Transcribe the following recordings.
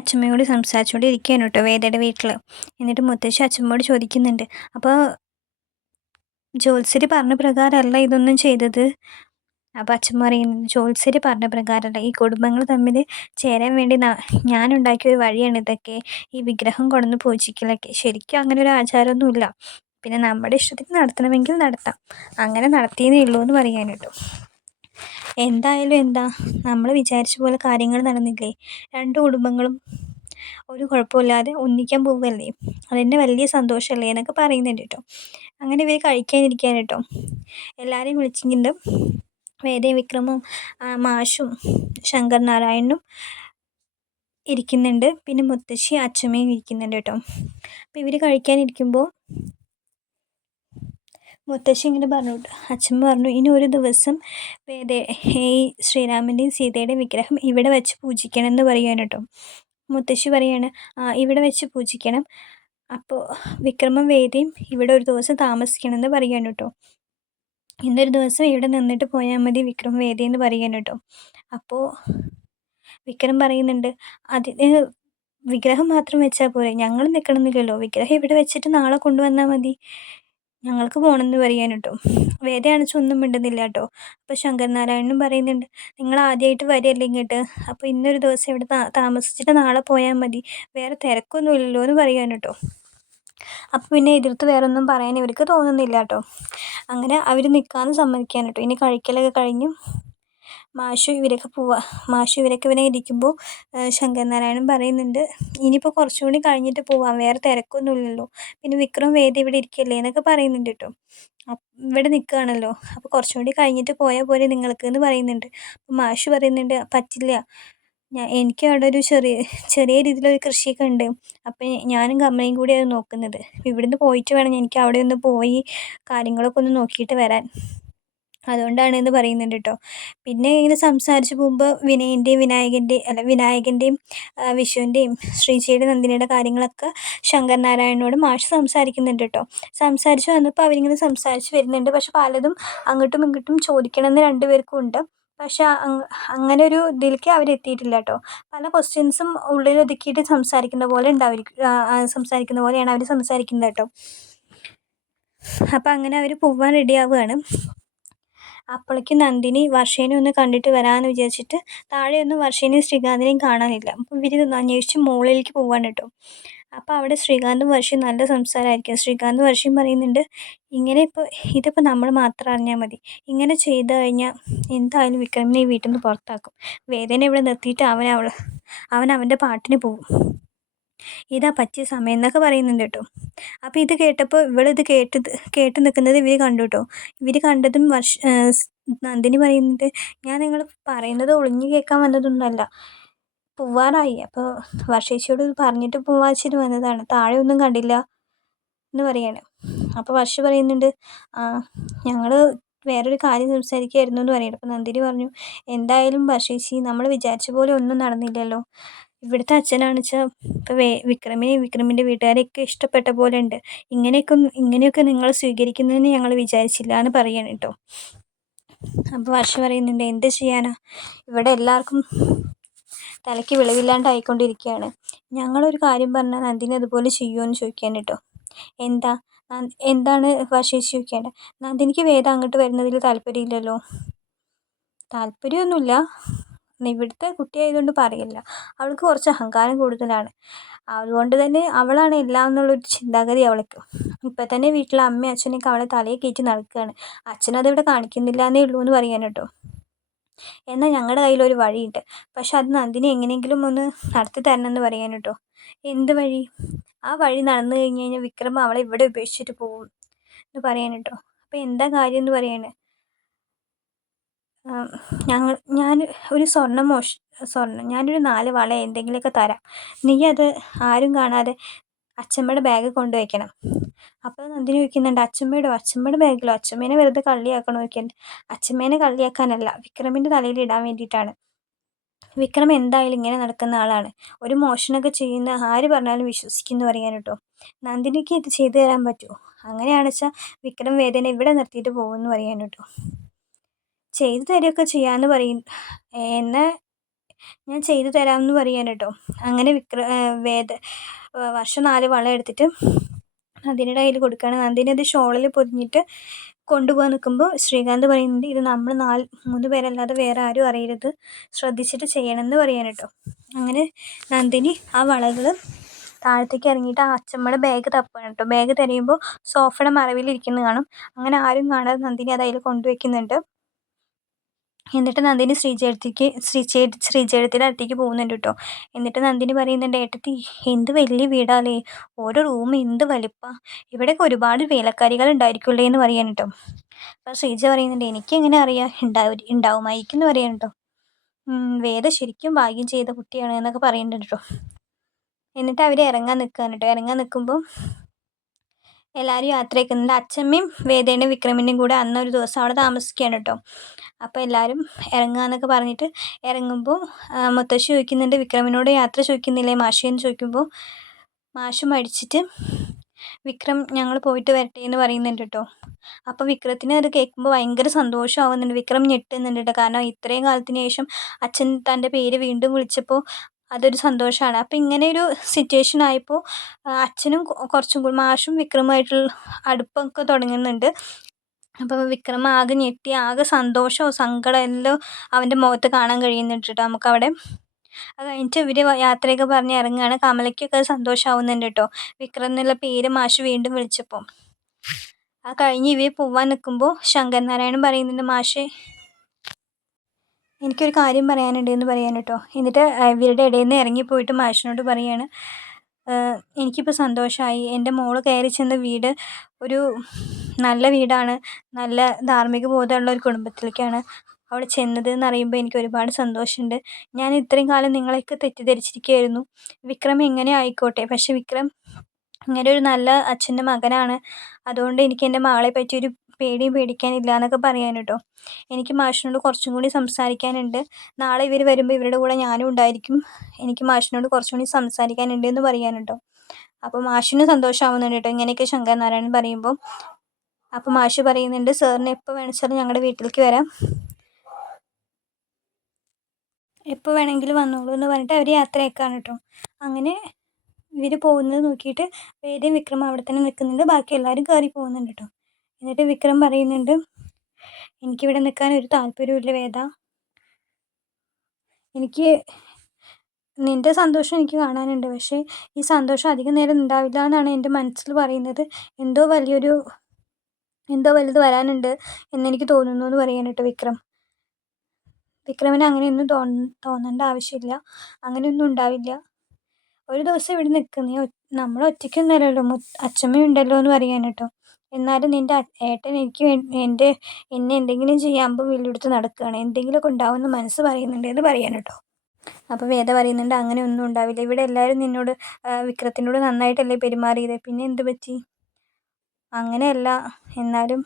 അച്ഛമ്മയോട് സംസാരിച്ചുകൊണ്ട് ഇരിക്കുകയാണ് കേട്ടോ വേദയുടെ വീട്ടിൽ. എന്നിട്ട് മുത്തശ്ശി അച്ഛമ്മയോട് ചോദിക്കുന്നുണ്ട്, അപ്പോൾ ജോത്സ്യര് പറഞ്ഞ പ്രകാരമല്ല ഇതൊന്നും ചെയ്തത്. അപ്പോൾ അച്ഛമ്മ പറയുന്നത്, ജോത്സ്യര് പറഞ്ഞ പ്രകാരമല്ല, ഈ കുടുംബങ്ങൾ തമ്മിൽ ചേരാൻ വേണ്ടി ഞാനുണ്ടാക്കിയ ഒരു വഴിയാണ് ഇതൊക്കെ, ഈ വിഗ്രഹം കൊണ്ടുവന്ന് പൂജിക്കലൊക്കെ. ശരിക്കും അങ്ങനെ ഒരു ആചാരമൊന്നുമില്ല. പിന്നെ നമ്മുടെ ഇഷ്ടത്തിന് നടത്തണമെങ്കിൽ നടത്താം, അങ്ങനെ നടത്തിയെന്നേ ഉള്ളൂ എന്ന് പറയാൻ കേട്ടോ. എന്തായാലും എന്താ, നമ്മൾ വിചാരിച്ച പോലെ കാര്യങ്ങൾ നടന്നില്ലേ. രണ്ട് കുടുംബങ്ങളും ഒരു കുഴപ്പമില്ലാതെ ഒന്നിക്കാൻ പോവുകയല്ലേ, അതെന്നെ വലിയ സന്തോഷമല്ലേ എന്നൊക്കെ പറയുന്നുണ്ട് കേട്ടോ. അങ്ങനെ ഇവർ കഴിക്കാനിരിക്കാൻ കേട്ടോ. എല്ലാവരെയും വിളിച്ചിട്ടുണ്ട്. വേദയും വിക്രമും മാഷും ശങ്കർ നാരായണനും ഇരിക്കുന്നുണ്ട്. പിന്നെ മുത്തശ്ശി അച്ഛമ്മയും ഇരിക്കുന്നുണ്ട് കേട്ടോ. അപ്പോൾ ഇവർ കഴിക്കാനിരിക്കുമ്പോൾ മുത്തശ്ശി ഇങ്ങനെ പറഞ്ഞു, അച്ഛമ്മ പറഞ്ഞു, ഇനി ഒരു ദിവസം ഈ ശ്രീരാമൻ്റെയും സീതയുടെയും വിഗ്രഹം ഇവിടെ വെച്ച് പൂജിക്കണം എന്ന് പറയാൻ കേട്ടോ. മുത്തശ്ശി പറയാണ്, ഇവിടെ വെച്ച് പൂജിക്കണം, അപ്പോൾ വിക്രമം വേദയും ഇവിടെ ഒരു ദിവസം താമസിക്കണം എന്ന് പറയാൻ കേട്ടോ. ഇന്നൊരു ദിവസം ഇവിടെ നിന്നിട്ട് പോയാൽ മതി വിക്രം വേദി എന്ന് പറയാൻ കേട്ടോ. അപ്പോൾ വിക്രം പറയുന്നുണ്ട്, അതിന് വിഗ്രഹം മാത്രം വെച്ചാൽ പോരെ, ഞങ്ങൾ നിൽക്കണമെന്നില്ലല്ലോ, വിഗ്രഹം ഇവിടെ വെച്ചിട്ട് നാളെ കൊണ്ടുവന്നാൽ മതി, ഞങ്ങൾക്ക് പോകണമെന്ന് പറയാൻ കേട്ടോ. വേദയാണെന്ന് ഒന്നും മിണ്ടുന്നില്ല കേട്ടോ. അപ്പോൾ ശങ്കരനാരായണനും പറയുന്നുണ്ട്, നിങ്ങൾ ആദ്യമായിട്ട് വരികയല്ലേ ഇങ്ങോട്ട്, അപ്പോൾ ഇന്നൊരു ദിവസം ഇവിടെ താമസിച്ചിട്ട് നാളെ പോയാൽ മതി, വേറെ തിരക്കൊന്നുമില്ലല്ലോ എന്ന് പറയാൻ കേട്ടോ. അപ്പോൾ പിന്നെ എതിർത്ത് വേറെ ഒന്നും പറയാൻ ഇവർക്ക് തോന്നുന്നില്ല കേട്ടോ. അങ്ങനെ അവർ നിൽക്കാമെന്ന് സമ്മതിക്കാൻ കേട്ടോ. ഇനി കഴിക്കലൊക്കെ കഴിഞ്ഞ് മാഷു ഇവരൊക്കെ ഇവനെ ഇരിക്കുമ്പോൾ ശങ്കരനാരായണൻ പറയുന്നുണ്ട്, ഇനിയിപ്പോൾ കുറച്ചും കൂടി കഴിഞ്ഞിട്ട് പോവാം, വേറെ തിരക്കൊന്നുമില്ലല്ലോ, പിന്നെ വിക്രം വേദ ഇവിടെ ഇരിക്കല്ലേ എന്നൊക്കെ പറയുന്നുണ്ട് കേട്ടോ. ഇവിടെ നിൽക്കുകയാണല്ലോ, അപ്പോൾ കുറച്ചും കൂടി കഴിഞ്ഞിട്ട് പോയാൽ പോലെ നിങ്ങൾക്ക് എന്ന് പറയുന്നുണ്ട്. അപ്പോൾ മാഷു പറയുന്നുണ്ട്, പറ്റില്ല, എനിക്ക് അവിടെ ഒരു ചെറിയ രീതിയിലൊരു കൃഷിയൊക്കെ ഉണ്ട്, അപ്പം ഞാനും കമ്മയും കൂടി അത് നോക്കുന്നത്, ഇവിടുന്ന് പോയിട്ട് വേണം എനിക്ക് അവിടെ ഒന്ന് പോയി കാര്യങ്ങളൊക്കെ ഒന്ന് നോക്കിയിട്ട് വരാൻ, അതുകൊണ്ടാണ് എന്ന് പറയുന്നുണ്ട് കേട്ടോ. പിന്നെ ഇങ്ങനെ സംസാരിച്ച് പോകുമ്പോൾ വിനായകൻ്റെയും വിഷുവിൻ്റെയും ശ്രീജയുടെ നന്ദിനിയുടെ കാര്യങ്ങളൊക്കെ ശങ്കരനാരായണനോട് മാഷ് സംസാരിക്കുന്നുണ്ട് കേട്ടോ. സംസാരിച്ച് വന്നപ്പോൾ അവരിങ്ങനെ സംസാരിച്ച് വരുന്നുണ്ട്. പക്ഷെ പലതും അങ്ങോട്ടും ഇങ്ങോട്ടും ചോദിക്കണമെന്ന് രണ്ടുപേർക്കും ഉണ്ട്. പക്ഷെ അങ്ങനെ ഒരു ഇതിലേക്ക് അവരെത്തിയിട്ടില്ല കേട്ടോ. പല ക്വസ്റ്റ്യൻസും ഉള്ളിലൊതുക്കിയിട്ട് സംസാരിക്കുന്ന പോലെയാണ് അവർ സംസാരിക്കുന്നത് കേട്ടോ. അപ്പം അങ്ങനെ അവർ പോവാൻ റെഡിയാവുകയാണ്. അപ്പോഴേക്കും നന്ദിനി വർഷേനെ ഒന്ന് കണ്ടിട്ട് വരാമെന്ന് വിചാരിച്ചിട്ട് താഴെയൊന്നും വർഷേനെയും ശ്രീകാന്തിനെയും കാണാനില്ല. അപ്പോൾ ഇവർ അന്വേഷിച്ച് മുകളിലേക്ക് പോവാണ് കേട്ടോ. അപ്പോൾ അവിടെ ശ്രീകാന്തും വർഷയും നല്ല സംസാരമായിരിക്കും. ശ്രീകാന്തും വർഷയും പറയുന്നുണ്ട്, ഇതിപ്പോൾ നമ്മൾ മാത്രം അറിഞ്ഞാൽ മതി, ഇങ്ങനെ ചെയ്ത് കഴിഞ്ഞാൽ എന്തായാലും വിക്രമിനെ ഈ വീട്ടിൽ നിന്ന് പുറത്താക്കും, വേദന ഇവിടെ നിർത്തിയിട്ട് അവൻ അവൻ്റെ പാട്ടിന് പോകും, ഇതാ പറ്റിയ സമയം എന്നൊക്കെ പറയുന്നുണ്ട് കേട്ടോ. അപ്പോൾ ഇത് കേട്ടപ്പോൾ ഇവളിത് കേട്ട് നിൽക്കുന്നത് ഇവർ കണ്ടു കേട്ടോ. ഇവർ കണ്ടതും നന്ദിനി പറയുന്നുണ്ട്, ഞാൻ നിങ്ങൾ പറയുന്നത് ഒളിഞ്ഞു കേൾക്കാൻ വന്നതൊന്നുമല്ല, പോവാറായി, അപ്പോൾ വർഷേച്ചിയോട് പറഞ്ഞിട്ട് പോവാച്ചിട്ട് വന്നതാണ്, താഴെ ഒന്നും കണ്ടില്ല എന്ന് പറയാണ്. അപ്പോൾ വർഷ പറയുന്നുണ്ട്, ഞങ്ങൾ വേറൊരു കാര്യം സംസാരിക്കുകയായിരുന്നു എന്ന് പറയുന്നത്. അപ്പോൾ നന്ദിനി പറഞ്ഞു, എന്തായാലും വർഷേച്ചി, നമ്മൾ വിചാരിച്ച പോലെ ഒന്നും നടന്നില്ലല്ലോ, ഇവിടുത്തെ അച്ഛനാണെന്ന് വെച്ചാൽ ഇപ്പോൾ വിക്രമിൻ്റെ വീട്ടുകാരെയൊക്കെ ഇഷ്ടപ്പെട്ട പോലെ ഉണ്ട്, ഇങ്ങനെയൊക്കെ നിങ്ങൾ സ്വീകരിക്കുന്നതെന്ന് ഞങ്ങൾ വിചാരിച്ചില്ല എന്ന് പറയാണ് കേട്ടോ. അപ്പോൾ വർഷ പറയുന്നുണ്ട്, എന്ത് ചെയ്യാനാ, ഇവിടെ എല്ലാവർക്കും തലയ്ക്ക് വിളവില്ലാണ്ടായിക്കൊണ്ടിരിക്കുകയാണ്, ഞങ്ങളൊരു കാര്യം പറഞ്ഞാൽ നന്ദിനി അതുപോലെ ചെയ്യുമോ എന്ന് ചോദിക്കാൻ കേട്ടോ. എന്താണ് വർഷേച്ചി ചോദിക്കേണ്ടത്, നന്ദിനിക്ക് വേദ അങ്ങോട്ട് വരുന്നതിൽ താല്പര്യമില്ലല്ലോ. താല്പര്യമൊന്നുമില്ല, ഇവിടുത്തെ കുട്ടിയായതുകൊണ്ട് പറയില്ല, അവൾക്ക് കുറച്ച് അഹങ്കാരം കൂടുതലാണ്, അതുകൊണ്ട് തന്നെ അവളാണ് എല്ലാം എന്നുള്ളൊരു ചിന്താഗതി അവൾക്ക്. ഇപ്പം തന്നെ വീട്ടിലെ അമ്മയും അച്ഛനൊക്കെ അവളെ തലയെ കയറ്റി നടക്കുകയാണ്, അച്ഛനതിവിടെ കാണിക്കുന്നില്ല എന്നേ ഉള്ളൂ എന്ന് പറയാൻ കേട്ടോ. എന്നാൽ ഞങ്ങളുടെ കയ്യിലൊരു വഴിയുണ്ട്, പക്ഷെ അത് നന്ദിനി എങ്ങനെയെങ്കിലും ഒന്ന് നടത്തി തരണം എന്ന് പറയാൻ കേട്ടോ. എന്ത് വഴി? ആ വഴി നടന്നു കഴിഞ്ഞ് കഴിഞ്ഞാൽ വിക്രം അവളെ ഇവിടെ ഉപേക്ഷിച്ചിട്ട് പോകും എന്ന് പറയാൻ കേട്ടോ. അപ്പോൾ എന്താ കാര്യം എന്ന് പറയാണ്, ഞാൻ ഒരു ഞാനൊരു 4 വള എന്തെങ്കിലുമൊക്കെ തരാം, നീ അത് ആരും കാണാതെ അച്ഛമ്മയുടെ ബാഗ് കൊണ്ട് വയ്ക്കണം. അപ്പോൾ നന്ദിനി ചോദിക്കുന്നുണ്ട്, അച്ഛമ്മയുടെ ബാഗിലോ, അച്ഛമ്മേനെ വെറുതെ കളിയാക്കണോ ചോദിക്കുന്നുണ്ട്. അച്ഛമ്മേനെ കളിയാക്കാനല്ല, വിക്രമിൻ്റെ തലയിൽ ഇടാൻ വേണ്ടിയിട്ടാണ്. വിക്രം എന്തായാലും ഇങ്ങനെ നടക്കുന്ന ആളാണ്, ഒരു മോഷണമൊക്കെ ചെയ്യുന്ന ആര് പറഞ്ഞാലും വിശ്വസിക്കുമെന്ന് പറയാൻ കേട്ടോ. നന്ദിനിക്ക് ഇത് ചെയ്തു തരാൻ പറ്റുമോ? അങ്ങനെയാണെന്ന് വെച്ചാൽ വിക്രം വേദന ഇവിടെ നിർത്തിയിട്ട് പോകുമെന്ന് പറയാൻ കേട്ടോ. ചെയ്തു തരികയൊക്കെ ചെയ്യാമെന്ന് പറയും, എന്നാൽ ഞാൻ ചെയ്തു തരാമെന്ന് പറയാണ് കേട്ടോ. അങ്ങനെ വർഷം 4 വള എടുത്തിട്ട് നന്ദിനിയുടെ കയ്യിൽ കൊടുക്കുകയാണ്. നന്ദിനി അത് ഷോളിൽ പൊതിഞ്ഞിട്ട് കൊണ്ടുപോകാൻ നിൽക്കുമ്പോൾ ശ്രീകാന്ത് പറയുന്നുണ്ട്, ഇത് നമ്മൾ 3 പേരല്ലാതെ വേറെ ആരും അറിയരുത്, ശ്രദ്ധിച്ചിട്ട് ചെയ്യണമെന്ന് പറയാണ് കേട്ടോ. അങ്ങനെ നന്ദിനി ആ വളകൾ താഴത്തേക്ക് ഇറങ്ങിയിട്ട് ആ അച്ചമ്മയുടെ ബാഗ് തപ്പുകയാണ് കേട്ടോ. ബാഗ് തിരയുമ്പോൾ സോഫയുടെ മറവിലിരിക്കുന്നത് കാണും. അങ്ങനെ ആരും കാണാതെ നന്ദിനി അത് അതിൽ കൊണ്ടുവയ്ക്കുന്നുണ്ട്. എന്നിട്ട് നന്ദിനി ശ്രീജേടത്തിയുടെ അടുത്തേക്ക് പോകുന്നുണ്ട് കേട്ടോ. എന്നിട്ട് നന്ദിനി പറയുന്നുണ്ട്, ഏട്ടത്തി എന്ത് വലിയ വീടാലേ, ഓരോ റൂം എന്ത് വലിപ്പാ, ഇവിടെയൊക്കെ ഒരുപാട് വേലക്കാരികൾ ഉണ്ടായിരിക്കുമല്ലേ എന്ന് പറയാൻ കേട്ടോ. അപ്പോൾ ശ്രീജ പറയുന്നുണ്ട്, എനിക്കെങ്ങനെ അറിയാം, ഉണ്ടാവുമായിരിക്കും എന്ന് പറയാൻ കേട്ടോ. വേദ ശരിക്കും ഭാഗ്യം ചെയ്ത കുട്ടിയാണ് എന്നൊക്കെ പറയുന്നുണ്ട് കേട്ടോ. എന്നിട്ട് അവർ ഇറങ്ങാൻ നിൽക്കുകയാണ് കേട്ടോ. ഇറങ്ങാൻ നിൽക്കുമ്പോൾ എല്ലാവരും യാത്രയാക്കുന്നുണ്ട്. അച്ഛമ്മയും വേദേൻ്റെയും വിക്രമിൻ്റെയും കൂടെ അന്നൊരു ദിവസം അവിടെ താമസിക്കുകയാണ് കേട്ടോ. അപ്പോൾ എല്ലാവരും ഇറങ്ങാമെന്നൊക്കെ പറഞ്ഞിട്ട് ഇറങ്ങുമ്പോൾ മുത്തശ്ശി ചോദിക്കുന്നുണ്ട്, വിക്രമിനോട് യാത്ര ചോദിക്കുന്നില്ലേ മാഷേന്ന് ചോദിക്കുമ്പോൾ മാഷ് മടിച്ചിട്ട് വിക്രം ഞങ്ങൾ പോയിട്ട് വരട്ടെ എന്ന് പറയുന്നുണ്ട് കേട്ടോ. അപ്പോൾ വിക്രത്തിന് അത് കേൾക്കുമ്പോൾ ഭയങ്കര സന്തോഷമാവുന്നുണ്ട്. വിക്രം ഞെട്ടുന്നുണ്ട് കേട്ടോ. കാരണം ഇത്രയും കാലത്തിന് ശേഷം അച്ഛൻ തൻ്റെ പേര് വീണ്ടും വിളിച്ചപ്പോൾ അതൊരു സന്തോഷമാണ്. അപ്പോൾ ഇങ്ങനെ ഒരു സിറ്റുവേഷൻ ആയപ്പോൾ അച്ഛനും കുറച്ചും കൂടി മാഷും വിക്രമായിട്ടുള്ള അടുപ്പമൊക്കെ തുടങ്ങുന്നുണ്ട്. അപ്പോൾ വിക്രം ആകെ ഞെട്ടി, ആകെ സന്തോഷവും സങ്കടം എല്ലാം അവൻ്റെ മുഖത്ത് കാണാൻ കഴിയുന്നുണ്ട് കേട്ടോ നമുക്കവിടെ. അത് കഴിഞ്ഞിട്ട് ഇവർ യാത്രയൊക്കെ പറഞ്ഞ് ഇറങ്ങുകയാണ്. കമലയ്ക്കൊക്കെ അത് സന്തോഷമാവുന്നുണ്ട് കേട്ടോ, വിക്രം എന്നുള്ള പേര് മാഷ് വീണ്ടും വിളിച്ചപ്പോൾ. അത് കഴിഞ്ഞ് ഇവർ പോവാൻ നിൽക്കുമ്പോൾ ശങ്കർ നാരായണൻ പറയുന്നുണ്ട്, മാഷേ എനിക്കൊരു കാര്യം പറയാനുണ്ട് എന്ന് പറയാൻ കേട്ടോ. എന്നിട്ട് ഇവരുടെ ഇടയിൽ നിന്ന് ഇറങ്ങിപ്പോയിട്ട് മാഷിനോട് പറയാണ്, എനിക്കിപ്പോൾ സന്തോഷമായി, എൻ്റെ മോള് കയറി ചെന്ന വീട് ഒരു നല്ല വീടാണ്, നല്ല ധാർമ്മിക ബോധമുള്ള ഒരു കുടുംബത്തിലേക്കാണ് അവിടെ ചെന്നത് എന്ന് അറിയുമ്പോൾ എനിക്ക് ഒരുപാട് സന്തോഷമുണ്ട്. ഞാൻ ഇത്രയും കാലം നിങ്ങളെയൊക്കെ തെറ്റിദ്ധരിച്ചിരിക്കുകയായിരുന്നു. വിക്രം എങ്ങനെ ആയിക്കോട്ടെ, പക്ഷെ വിക്രം ഇങ്ങനെ ഒരു നല്ല അച്ഛൻ്റെ മകനാണ്, അതുകൊണ്ട് എനിക്ക് എൻ്റെ മകളെ പറ്റി ഒരു പേടിയും പേടിക്കാനില്ല എന്നൊക്കെ പറയാൻ കേട്ടോ. എനിക്ക് മാഷിനോട് കുറച്ചും കൂടി സംസാരിക്കാനുണ്ട്, നാളെ ഇവർ വരുമ്പോൾ ഇവരുടെ കൂടെ ഞാനും ഉണ്ടായിരിക്കും, എനിക്ക് മാഷിനോട് കുറച്ചും കൂടി സംസാരിക്കാനുണ്ട് എന്ന് പറയാൻ കേട്ടോ. അപ്പോൾ മാഷിന് സന്തോഷമാവുന്നുണ്ട് കേട്ടോ ഇങ്ങനെയൊക്കെ ശങ്കർ നാരായണൻ പറയുമ്പോൾ. അപ്പോൾ മാഷ് പറയുന്നുണ്ട്, സാറിന് എപ്പോൾ വേണിച്ചാലും ഞങ്ങളുടെ വീട്ടിലേക്ക് വരാം, എപ്പോൾ വേണമെങ്കിലും വന്നോളൂ എന്ന് പറഞ്ഞിട്ട് അവർ യാത്രയാക്കാണ് കേട്ടോ. അങ്ങനെ ഇവർ പോകുന്നത് നോക്കിയിട്ട് വേദയും വിക്രം അവിടെ തന്നെ നിൽക്കുന്നുണ്ട്. ബാക്കി എല്ലാവരും കയറി പോകുന്നുണ്ട് കേട്ടോ. എന്നിട്ട് വിക്രം പറയുന്നുണ്ട്, എനിക്കിവിടെ നിൽക്കാൻ ഒരു താല്പര്യമില്ല വേദ, എനിക്ക് നിൻ്റെ സന്തോഷം എനിക്ക് കാണാനുണ്ട്, പക്ഷേ ഈ സന്തോഷം അധികം നേരം ഉണ്ടാവില്ല എന്നാണ് എൻ്റെ മനസ്സിൽ പറയുന്നത്, എന്തോ വലുത് വരാനുണ്ട് എന്നെനിക്ക് തോന്നുന്നു എന്ന് പറയാൻ കേട്ടോ വിക്രം. വിക്രമിന് അങ്ങനെയൊന്നും തോന്നേണ്ട ആവശ്യമില്ല, അങ്ങനെയൊന്നും ഉണ്ടാവില്ല, ഒരു ദിവസം ഇവിടെ നിൽക്കുക, നമ്മൾ ഒറ്റയ്ക്കൊന്നുമല്ലല്ലോ, അച്ഛമ്മയുണ്ടല്ലോ എന്ന് പറയാൻ കേട്ടോ. എന്നാലും നിൻ്റെ ഏട്ടൻ എനിക്ക് എന്നെ എന്തെങ്കിലും ചെയ്യാമ്പോൾ വീടെടുത്ത് നടക്കുകയാണ്, എന്തെങ്കിലുമൊക്കെ ഉണ്ടാവുമെന്ന് മനസ്സ് പറയുന്നുണ്ട് എന്ന് പറയാൻ കേട്ടോ. അപ്പോൾ വേദ പറയുന്നുണ്ട്, അങ്ങനെ ഒന്നും ഉണ്ടാവില്ല, ഇവിടെ എല്ലാവരും നിന്നോട് വിക്രത്തിനോട് നന്നായിട്ടല്ലേ പെരുമാറിയത്, പിന്നെ എന്ത് പറ്റി, അങ്ങനെയല്ല, എന്നാലും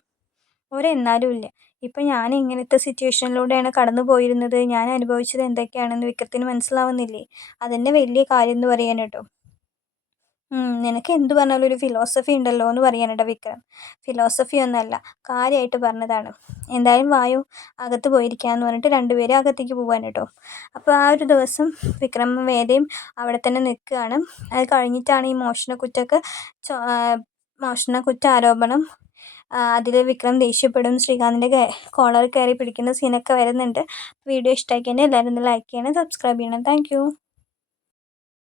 ഒരെന്നാലും ഇല്ല, ഇപ്പം ഞാൻ ഇങ്ങനത്തെ സിറ്റുവേഷനിലൂടെയാണ് കടന്നു പോയിരുന്നത്, ഞാൻ അനുഭവിച്ചത് എന്തൊക്കെയാണെന്ന് വിക്രത്തിന് മനസ്സിലാവുന്നില്ലേ, അതെന്നെ വലിയ കാര്യം എന്ന് പറയാൻ കേട്ടോ. നിനക്ക് എന്ത് പറഞ്ഞാലും ഒരു ഫിലോസഫി ഉണ്ടല്ലോ എന്ന് പറയാൻ കേട്ടോ വിക്രം. ഫിലോസഫി ഒന്നുമല്ല, കാര്യമായിട്ട് പറഞ്ഞതാണ്, എന്തായാലും വായു അകത്ത് പോയിരിക്കാമെന്ന് പറഞ്ഞിട്ട് രണ്ടുപേരും അകത്തേക്ക് പോകാൻ കേട്ടോ. അപ്പോൾ ആ ഒരു ദിവസം വിക്രമും വേദയും അവിടെ തന്നെ നിൽക്കുകയാണ്. അത് കഴിഞ്ഞിട്ടാണ് ഈ മോഷണക്കുറ്റ ആരോപണം, അതിൽ വിക്രം ദേഷ്യപ്പെടും, ശ്രീകാന്തിൻ്റെ കോളർ കയറി പിടിക്കുന്ന സീനൊക്കെ വരുന്നുണ്ട്. വീഡിയോ ഇഷ്ടമാക്കിയാൽ എല്ലാവരും ഒന്ന് ലൈക്ക് ചെയ്യണം, സബ്സ്ക്രൈബ് ചെയ്യണം. താങ്ക്